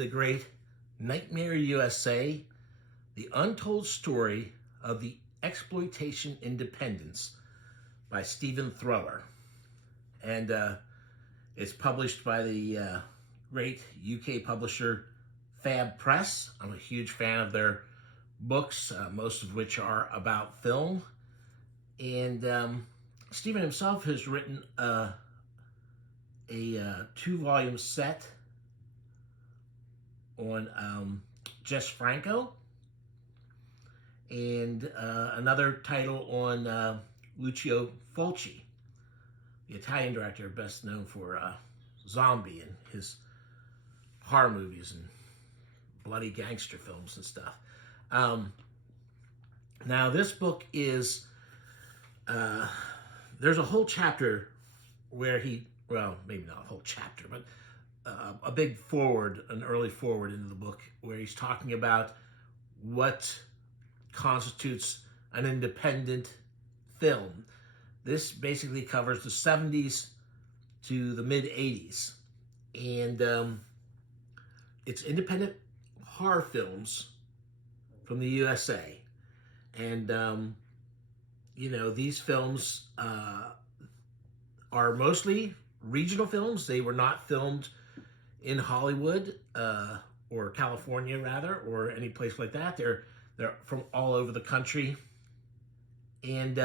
the great Nightmare USA, the untold story of the Exploitation Independence by Stephen Thrower. And it's published by the great UK publisher Fab Press. I'm a huge fan of their books, most of which are about film. And Stephen himself has written a 2-volume set on Jess Franco, and another title on Lucio Fulci, the Italian director best known for Zombie and his horror movies and bloody gangster films and stuff. Now this book is, there's a whole chapter where well, maybe not a whole chapter, but a big forward, an early forward into the book, where he's talking about what constitutes an independent film. This basically covers the 70s to the mid-80s. And it's independent horror films from the USA. And, these films are mostly regional films. They were not filmed in Hollywood or California, rather, or any place like that. They're from all over the country. And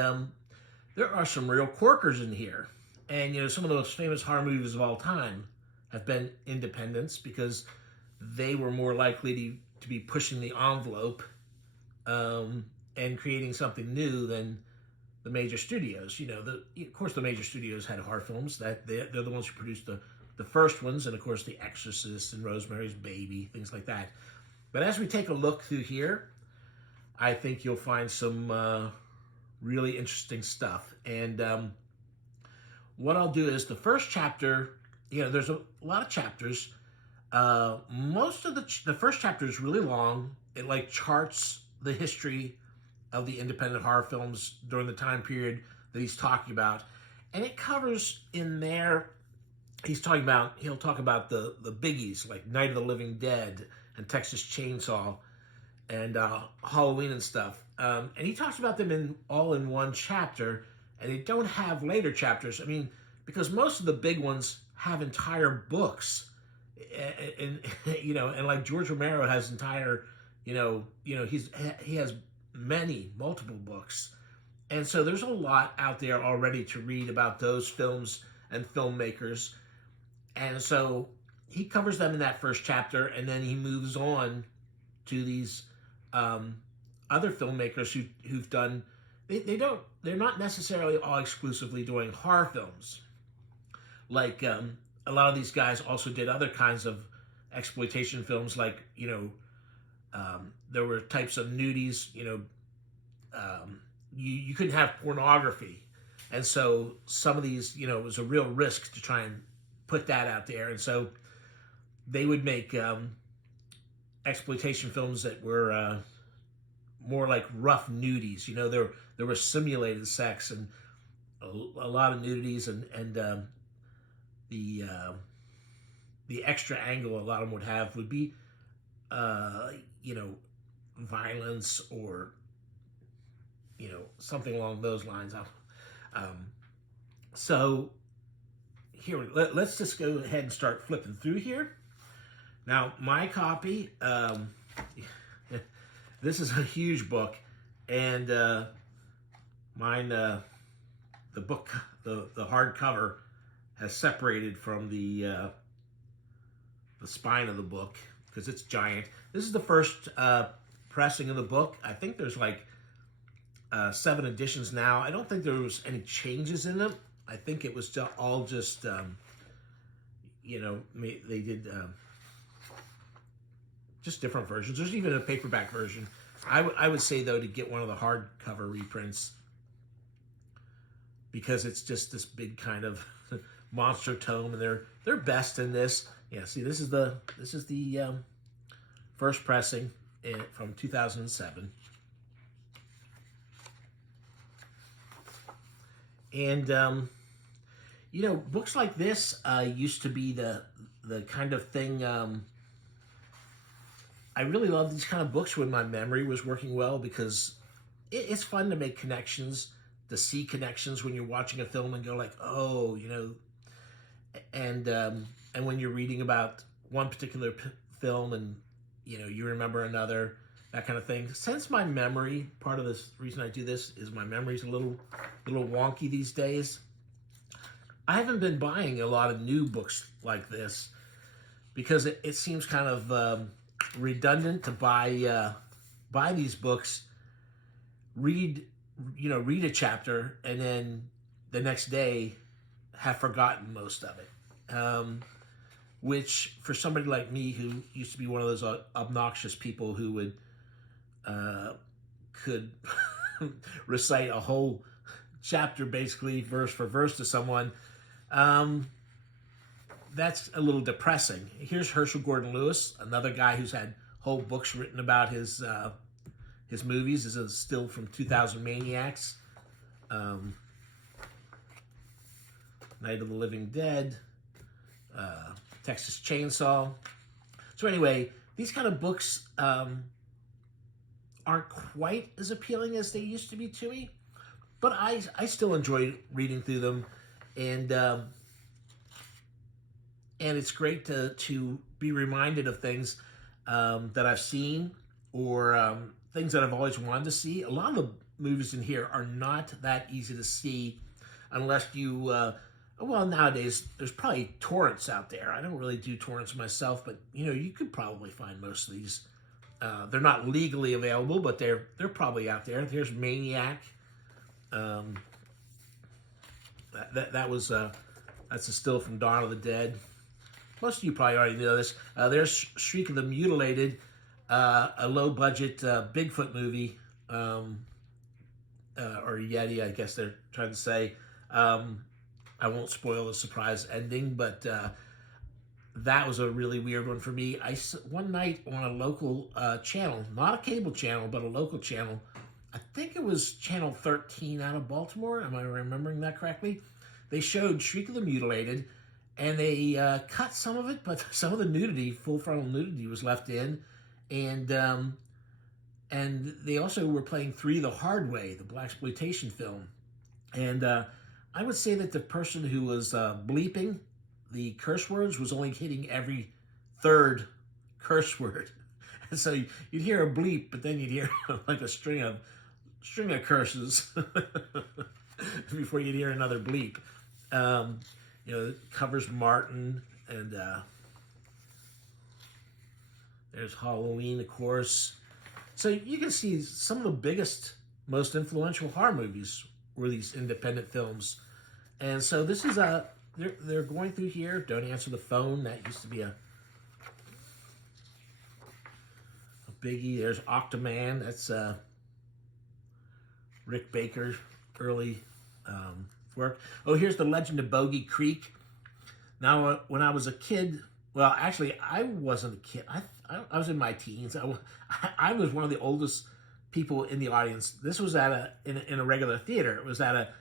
there are some real corkers in here. And, some of the most famous horror movies of all time have been independents because they were more likely to be pushing the envelope and creating something new than the major studios. Of course, the major studios had horror films. That they're the ones who produced the first ones, and of course, The Exorcist and Rosemary's Baby, things like that. But as we take a look through here, I think you'll find some really interesting stuff. And what I'll do is the first chapter, there's a lot of chapters. Most of the first chapter is really long. It charts the history of the independent horror films during the time period that he's talking about. And it covers in there, he'll talk about the biggies like Night of the Living Dead and Texas Chainsaw and Halloween and stuff. And he talks about them all in one chapter, and they don't have later chapters. I mean, because most of the big ones have entire books. And like George Romero has entire, he has multiple books. And so there's a lot out there already to read about those films and filmmakers. And so he covers them in that first chapter, and then he moves on to these other filmmakers who've done, they're not necessarily all exclusively doing horror films. Like a lot of these guys also did other kinds of exploitation films, like, there were types of nudies, you couldn't have pornography. And so some of these, it was a real risk to try and put that out there. And so they would make exploitation films that were more like rough nudies. There was simulated sex and a lot of nudities, and the extra angle a lot of them would have would be violence or something along those lines. So here, let's just go ahead and start flipping through here. Now, my copy, this is a huge book, and mine, the book, the hardcover has separated from the spine of the book because it's giant. This is the first pressing of the book. I think there's 7 editions now. I don't think there was any changes in them. I think it was all just, they did just different versions. There's even a paperback version. I would say, though, to get one of the hardcover reprints, because it's just this big kind of monster tome, and they're best in this. Yeah, see, this is the first pressing from 2007. And books like this used to be the kind of thing I really love these kind of books when my memory was working well, because it's fun to make connections, to see connections when you're watching a film and go like, oh, and when you're reading about one particular film and you remember another, that kind of thing. Since my memory, part of this reason I do this is my memory's a little wonky these days. I haven't been buying a lot of new books like this because it seems kind of redundant to buy these books, read a chapter, and then the next day have forgotten most of it. Which for somebody like me, who used to be one of those obnoxious people who would could recite a whole chapter basically verse for verse to someone, that's a little depressing. Here's Herschel Gordon Lewis, another guy who's had whole books written about his movies. This is still from 2000 Maniacs, Night of the Living Dead, Texas Chainsaw. So anyway, these kind of books aren't quite as appealing as they used to be to me, but I still enjoy reading through them, and it's great to be reminded of things that I've seen, or things that I've always wanted to see. A lot of the movies in here are not that easy to see unless you, well, nowadays there's probably torrents out there. I don't really do torrents myself, but you could probably find most of these. They're not legally available, but they're probably out there. There's Maniac. That's a still from Dawn of the Dead. Most of you probably already know this. There's Shriek of the Mutilated, a low-budget Bigfoot movie, or Yeti, I guess they're trying to say. I won't spoil the surprise ending, but that was a really weird one for me. One night on a local channel, not a cable channel, but a local channel, I think it was Channel 13 out of Baltimore, am I remembering that correctly? They showed Shriek of the Mutilated, and they cut some of it, but some of the nudity, full frontal nudity, was left in, and they also were playing 3 the Hard Way, the blaxploitation film, and I would say that the person who was bleeping the curse words was only hitting every third curse word, and so you'd hear a bleep, but then you'd hear like a string of curses before you'd hear another bleep. It covers Martin, and there's Halloween, of course. So you can see some of the biggest, most influential horror movies were these independent films. And so this is they're going through here. Don't Answer the Phone. That used to be a biggie. There's Octoman. That's Rick Baker, early work. Oh, here's The Legend of Bogey Creek. Now, when I was a kid, well, actually, I wasn't a kid. I was in my teens. I was one of the oldest people in the audience. This was in a regular theater. It was at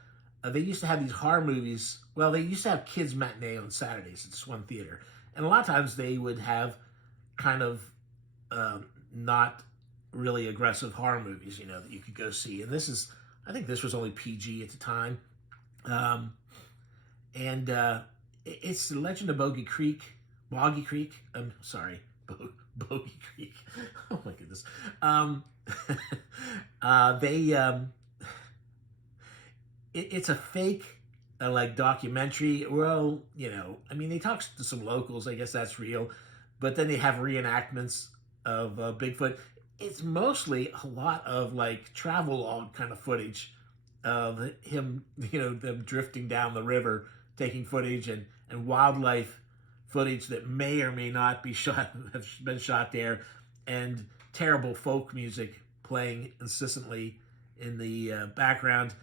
they used to have these horror movies. Well, they used to have kids matinee on Saturdays at this one theater. And a lot of times they would have kind of not really aggressive horror movies, that you could go see. And I think this was only PG at the time. It's The Legend of Boggy Creek. I'm sorry, Bogey Creek. Oh my goodness. It's a fake, like, documentary. Well, they talk to some locals. I guess that's real. But then they have reenactments of Bigfoot. It's mostly a lot of, like, travelogue kind of footage of him, them drifting down the river, taking footage, and wildlife footage that may or may not be have been shot there, and terrible folk music playing incessantly in the background.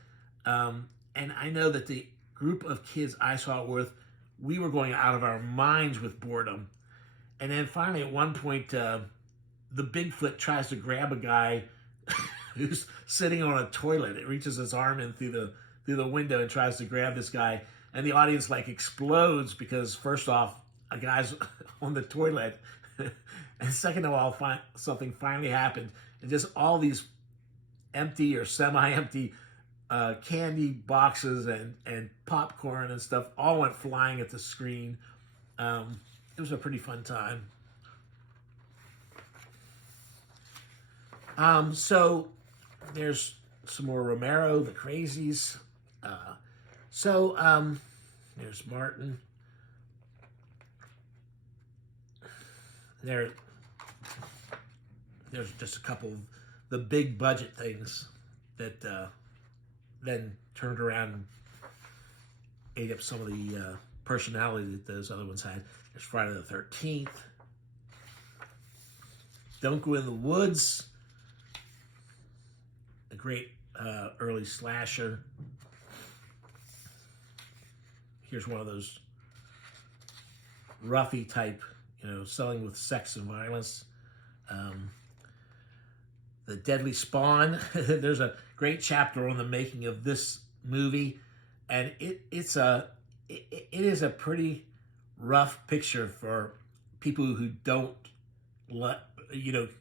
And I know that the group of kids I saw it with, we were going out of our minds with boredom. And then finally, at one point, the Bigfoot tries to grab a guy who's sitting on a toilet. It reaches his arm in through the window and tries to grab this guy. And the audience, like, explodes because, first off, a guy's on the toilet And second of all, something finally happened, and just all these empty or semi-empty candy boxes and popcorn and stuff all went flying at the screen. It was a pretty fun time. So there's some more Romero, the Crazies. Uh, so there's Martin. There's just a couple of the big budget things that then turned around and ate up some of the personality that those other ones had. There's Friday the 13th. Don't Go in the Woods. A great early slasher. Here's one of those roughy type, selling with sex and violence. The Deadly Spawn. There's a great chapter on the making of this movie, and it is a pretty rough picture for people who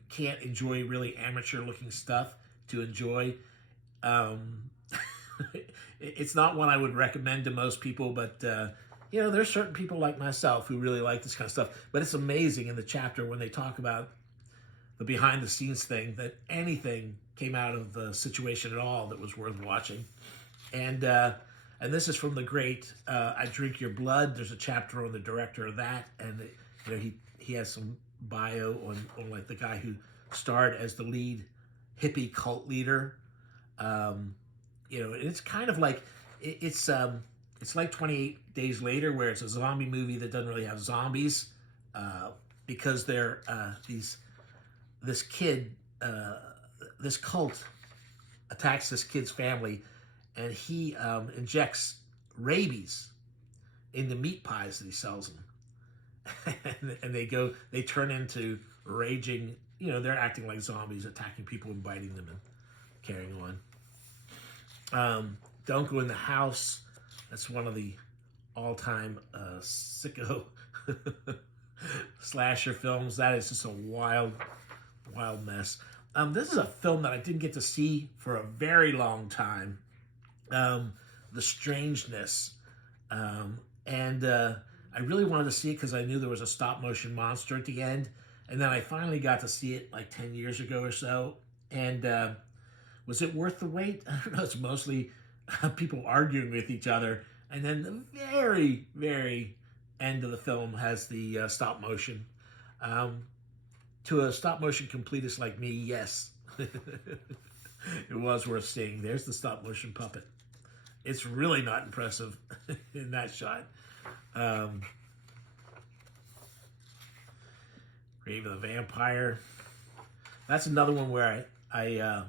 can't enjoy really amateur looking stuff to enjoy. It's not one I would recommend to most people, but there's certain people like myself who really like this kind of stuff. But it's amazing in the chapter when they talk about the behind the scenes thing that anything came out of the situation at all that was worth watching. And this is from the great I Drink Your Blood. There's a chapter on the director of that, and he has some bio on like the guy who starred as the lead hippie cult leader. It's kind of like it's like 28 Days Later, where it's a zombie movie that doesn't really have zombies because they're this kid, this cult attacks this kid's family, and he injects rabies into meat pies that he sells them, and they turn into raging. They're acting like zombies, attacking people and biting them and carrying on. Don't Go in the House. That's one of the all-time sicko slasher films. That is just a wild mess. This is a film that I didn't get to see for a very long time. The Strangeness. And I really wanted to see it because I knew there was a stop-motion monster at the end. And then I finally got to see it like 10 years ago or so. And was it worth the wait? I don't know. It's mostly people arguing with each other. And then the very, very end of the film has the stop motion. To a stop motion completist like me, yes. It was worth seeing. There's the stop motion puppet. It's really not impressive in that shot. Grave of the Vampire. That's another one where I'd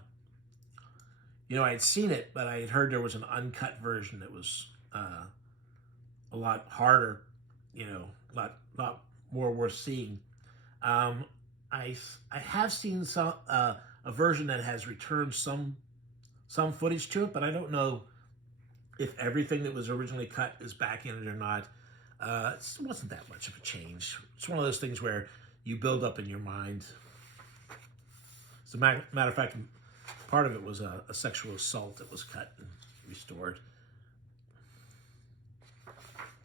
seen it, but I had heard there was an uncut version that was a lot harder, a lot more worth seeing. I have seen some a version that has returned some footage to it, but I don't know if everything that was originally cut is back in it or not. It wasn't that much of a change. It's one of those things where you build up in your mind. As a matter of fact, part of it was a sexual assault that was cut and restored.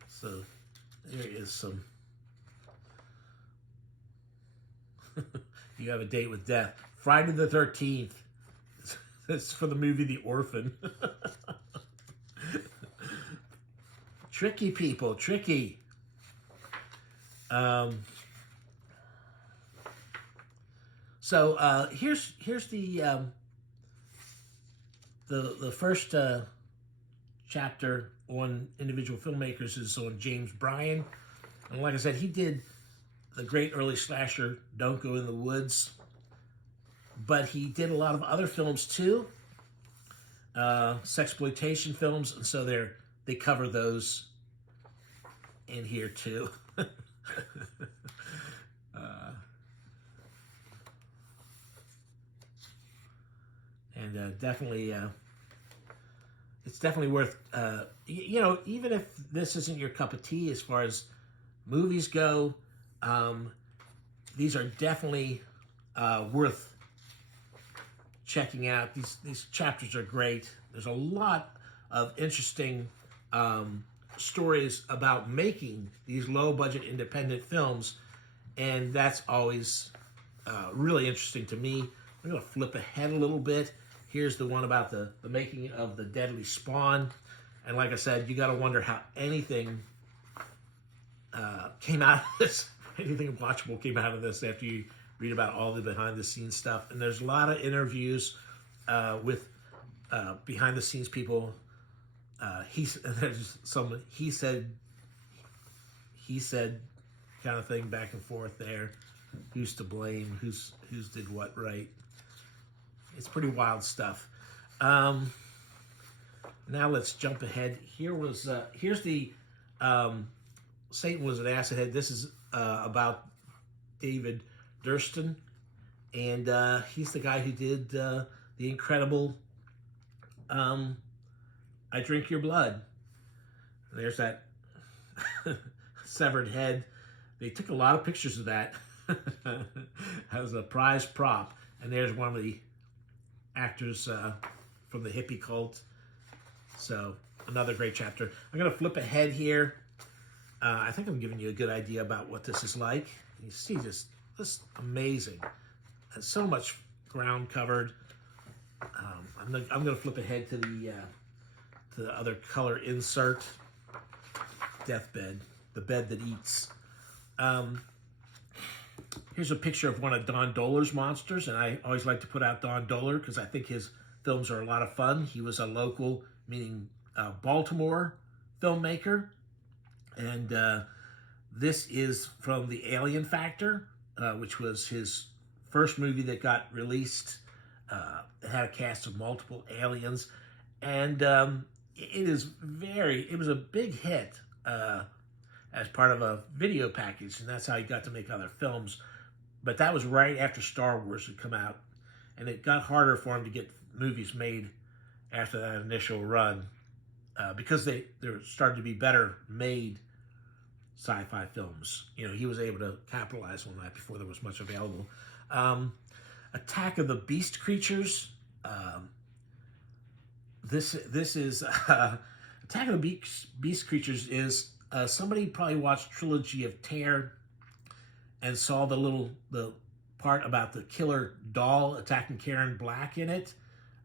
So there is some. You Have a Date with Death. Friday the 13th. It's for the movie The Orphan. Tricky people, tricky. So here's the first chapter on individual filmmakers is on James Bryan, and like I said, he did the great early slasher Don't Go in the Woods, but he did a lot of other films too, sexploitation films, and so they cover those in here too. And definitely, it's definitely worth, even if this isn't your cup of tea as far as movies go, these are definitely worth checking out. These chapters are great. There's a lot of interesting stories about making these low budget independent films, and that's always really interesting to me. I'm going to flip ahead a little bit. Here's the one about the making of The Deadly Spawn. And like I said, you got to wonder how anything came out of this, anything watchable came out of this after you read about all the behind the scenes stuff. And there's a lot of interviews with behind the scenes people. There's some he said kind of thing back and forth there. Who's to blame? Who's did what right? It's pretty wild stuff. Now let's jump ahead. Here's the Satan Was an Ass Ahead. This is about David Durston, and he's the guy who did the incredible I Drink Your Blood. There's that severed head. They took a lot of pictures of that as a prize prop. And there's one of the actors from the hippie cult. So another great chapter. I'm going to flip ahead here. I think I'm giving you a good idea about what this is like. You see this amazing. And so much ground covered. I'm going to flip ahead to the other color insert. Deathbed, the bed that eats. Here's a picture of one of Don Dohler's monsters, and I always like to put out Don Dohler because I think his films are a lot of fun. He was a local, meaning Baltimore, filmmaker, and this is from The Alien Factor, which was his first movie that got released. It had a cast of multiple aliens, and it was a big hit as part of a video package, and that's how he got to make other films. But that was right after Star Wars had come out, and it got harder for him to get movies made after that initial run because there started to be better made sci-fi films. You know, he was able to capitalize on that before there was much available. Attack of the Beast Creatures. This is Attack of the Beast Creatures is somebody probably watched Trilogy of Terror and saw the part about the killer doll attacking Karen Black in it,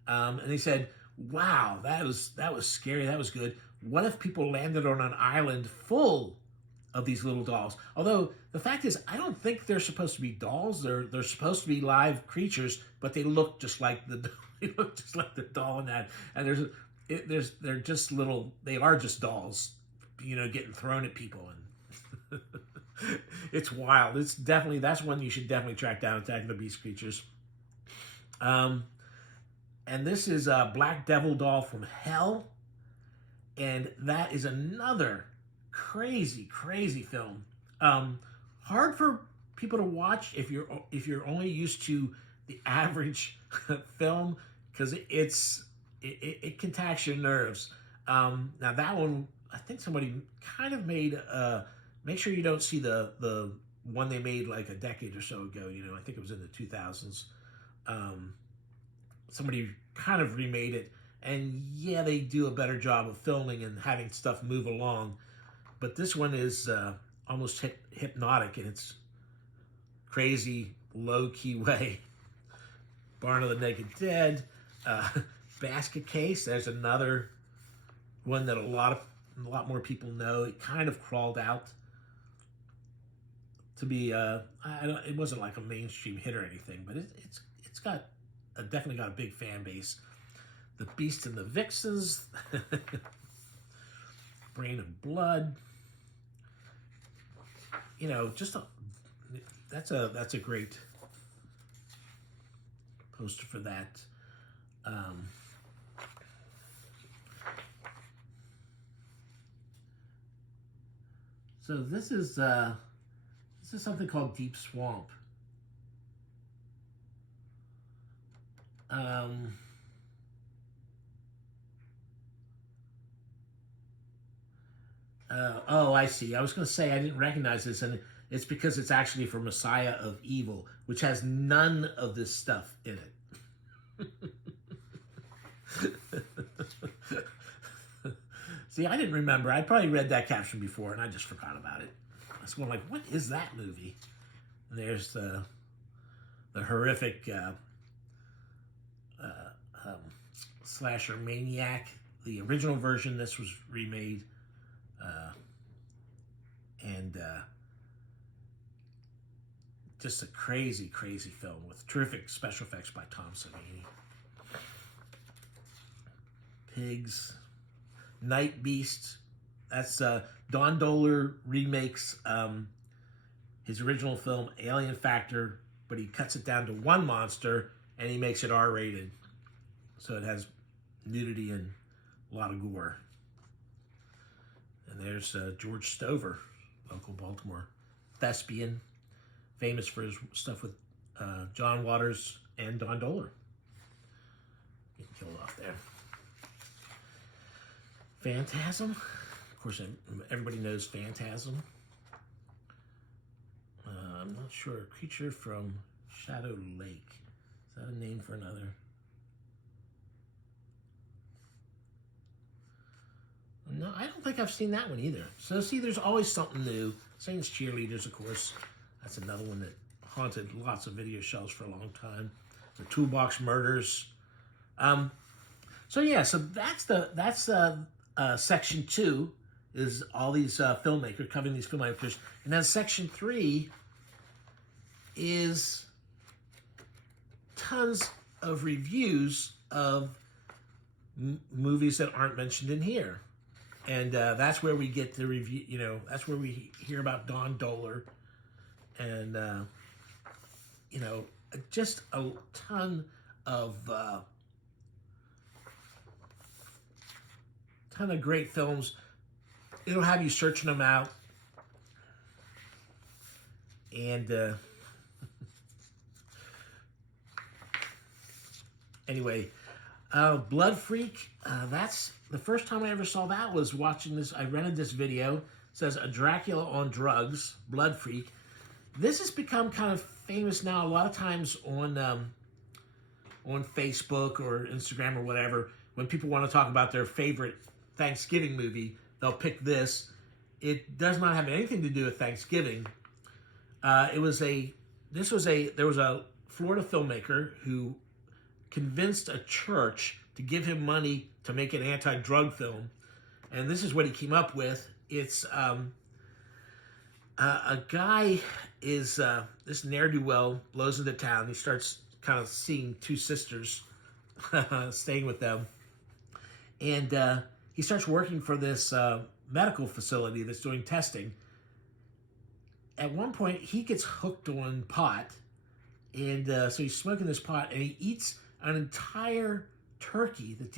and they said, "Wow, that was scary. That was good. What if people landed on an island full of these little dolls?" Although the fact is, I don't think they're supposed to be dolls. They're supposed to be live creatures, but they look just like the doll in that. And they're just little. They are just dolls, you know, getting thrown at people, and it's wild. That's one you should definitely track down. Attack of the Beast Creatures. And this is a Black Devil Doll from Hell, and that is another crazy film. Hard for people to watch if you're only used to the average film, because it can tax your nerves. Now that one, I think somebody kind of made. Make sure you don't see the one they made like a decade or so ago. You know, I think it was in the 2000s. Somebody kind of remade it, and yeah, they do a better job of filming and having stuff move along. But this one is almost hypnotic in its crazy, low-key way. Barn of the Naked Dead. Basket Case. There's another one that a lot more people know. It kind of crawled out to be it wasn't like a mainstream hit or anything, but it's got definitely got a big fan base. The Beast and the Vixens. Brain of Blood. You know, that's a great poster for that. So this is something called Deep Swamp. Oh, I see. I was going to say I didn't recognize this, and It's because it's actually for Messiah of Evil, which has none of this stuff in it. See, I didn't remember. I probably read that caption before, and I just forgot about it. I was going like, what is that movie? And there's the horrific slasher Maniac. The original version, this was remade. And just a crazy, crazy film with terrific special effects by Tom Savini. Pigs. Night Beast. That's Don Dohler remakes his original film Alien Factor, but he cuts it down to one monster and he makes it R-rated. So it has nudity and a lot of gore. And there's George Stover, local Baltimore thespian, famous for his stuff with John Waters and Don Dohler. Getting killed off there. Phantasm. Of course, everybody knows Phantasm. I'm not sure. Creature from Shadow Lake. Is that a name for another? No, I don't think I've seen that one either. So, see, there's always something new. Same as Cheerleaders, of course. That's another one that haunted lots of video shelves for a long time. The Toolbox Murders. So yeah, so that's section 2 is all these filmmakers, covering these filmmakers. And then section 3 is tons of reviews of movies that aren't mentioned in here. And that's where we get the review, you know, that's where we hear about Don Dohler. And, you know, just a ton of great films. It'll have you searching them out. And anyway, Blood Freak, that's the first time I ever saw that was watching this. I rented this video. It says A Dracula on Drugs, Blood Freak. This has become kind of famous now a lot of times on Facebook or Instagram or whatever. When people want to talk about their favorite Thanksgiving movie, they'll pick this. It does not have anything to do with Thanksgiving. There was a Florida filmmaker who convinced a church to give him money to make an anti-drug film, and this is what he came up with. It's a guy is this ne'er-do-well blows into town. He starts kind of seeing two sisters, staying with them, and he starts working for this medical facility that's doing testing. At one point, he gets hooked on pot, and so he's smoking this pot, and he eats an entire turkey that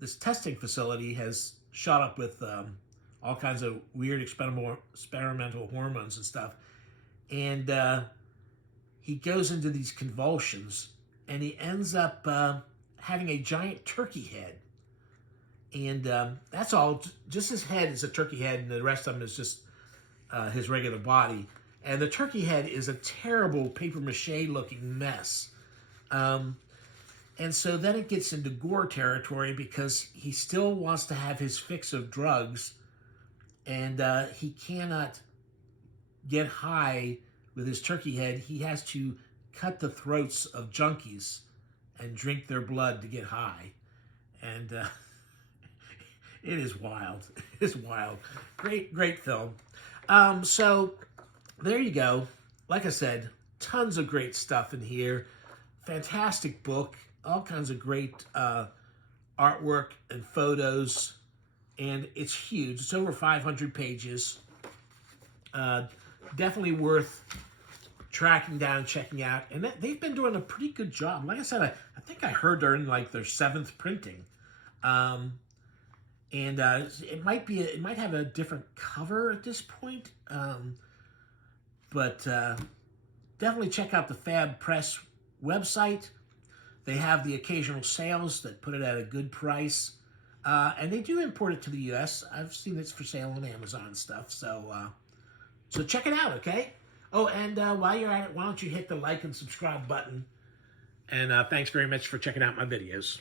this testing facility has shot up with all kinds of weird experimental hormones and stuff. And he goes into these convulsions, and he ends up having a giant turkey head. And that's all. Just his head is a turkey head, and the rest of him is just his regular body. And the turkey head is a terrible papier-mâché-looking mess. And so then it gets into gore territory because he still wants to have his fix of drugs, and he cannot get high with his turkey head. He has to cut the throats of junkies and drink their blood to get high. And it is wild. It's wild. Great film. So there you go. Like I said, tons of great stuff in here. Fantastic book. All kinds of great artwork and photos. And it's huge. It's over 500 pages. Definitely worth tracking down and checking out. And they've been doing a pretty good job. Like I said, I think I heard they're in like their 7th printing. And it might have a different cover at this point. But definitely check out the Fab Press website. They have the occasional sales that put it at a good price. And they do import it to the U.S. I've seen it's for sale on Amazon and stuff. So So check it out, okay? Oh, and while you're at it, why don't you hit the like and subscribe button? And thanks very much for checking out my videos.